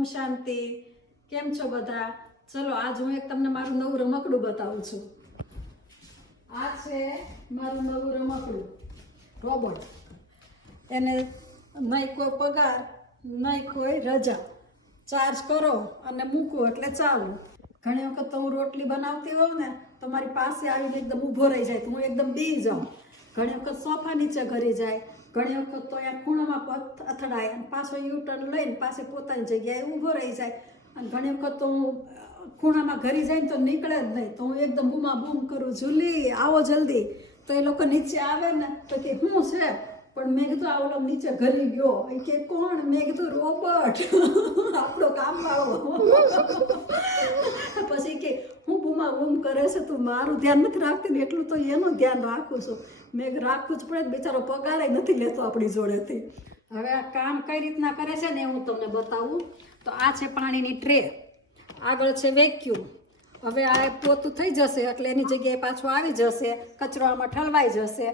ઓમ શાંતિ. કેમ છો બધા? ચલો આજ હું એક તમને મારું નવું રમકડું બતાવું છું. આ છે મારું નવું રમકડું રોબોટ. એને નહીં કોઈ પગાર નહીં કોઈ રજા, ચાર્જ કરો અને મૂકો એટલે ચાલુ. ઘણી વખત તો હું રોટલી બનાવતી હોઉં ને તો મારી પાસે આવીને એકદમ ઊભો રહી જાય તો હું એકદમ બી જાઉં. ઘણી વખત સોફા નીચે ઘરી જાય, ઘણી વખત તો અહીંયા ખૂણામાં અથડાય અને પાછો યુટર્ન લઈને પાસે પોતાની જગ્યાએ ઊભો રહી જાય. અને ઘણી વખત તો હું ખૂણામાં ઘરી જાય ને તો નીકળે જ નહીં, તો હું એકદમ બૂમા બૂમ કરું, જુલી આવો જલ્દી. તો એ લોકો નીચે આવે ને તો કે શું છે, પણ મેં કીધું આ ઓલો નીચે ઘરી ગયો. એ કે કોણ? મેં કીધું રોબોટ, આપણો કામ આવો. પછી કે હું બૂમા બૂમ કરે છે, તું મારું ધ્યાન નથી રાખતી ને એટલું તો એનું ધ્યાન રાખું છું. મેં રાખવું જ પડે, બિચારો પગારે નથી લેતો આપણી જોડેથી. હવે આ કામ કઈ રીતના કરે છે ને એ હું તમને બતાવું. તો આ છે પાણીની ટ્રે, આગળ છે વેક્યુમ. હવે આ પોતું થઈ જશે એટલે એની જગ્યાએ પાછું આવી જશે, કચરો આમાં ઠલવાઈ જશે